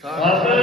Salve.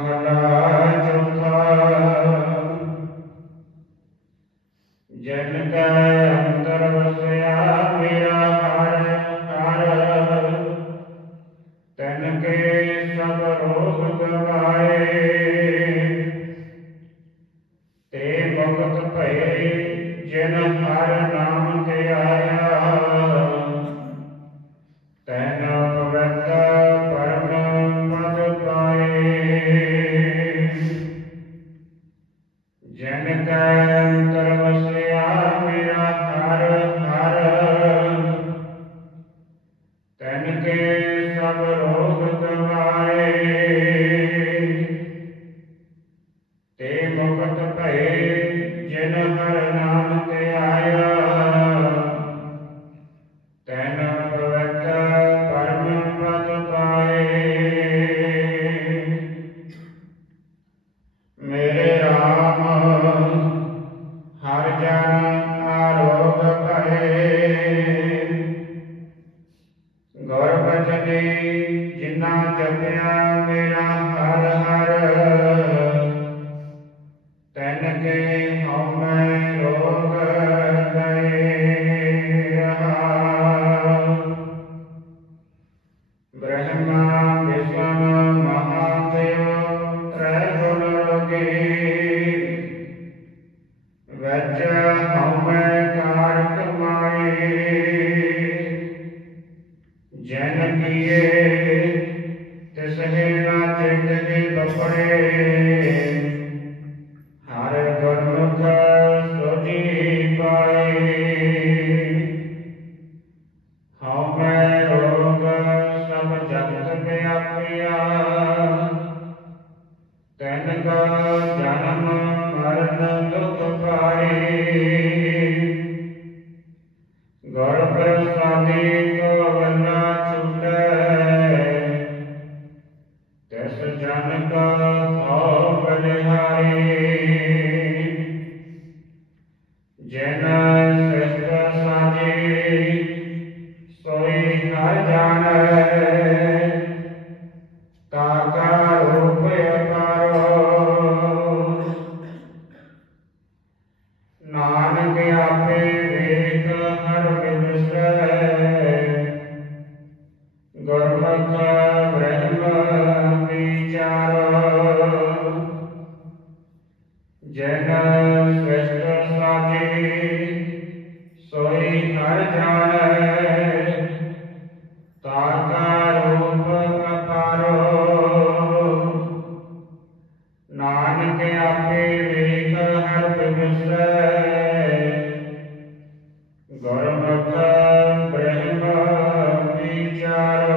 Amen.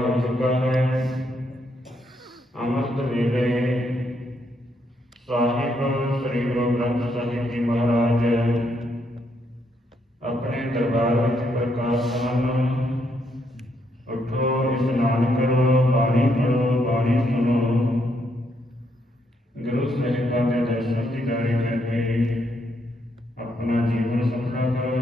हो चुका है अमृत वेले साहिब श्री गुरु ग्रंथ साहिब जी महाराज, अपने दरबार में प्रकाश उठो स्नान करो, पानी पढ़ो बाणी सुनो। गुरु साहिबा के दर्शन की दारी करके अपना जीवन सफला करो।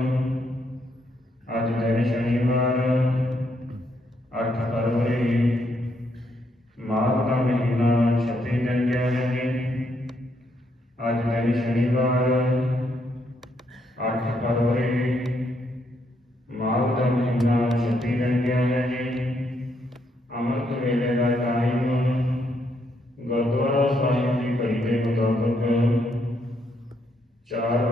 चार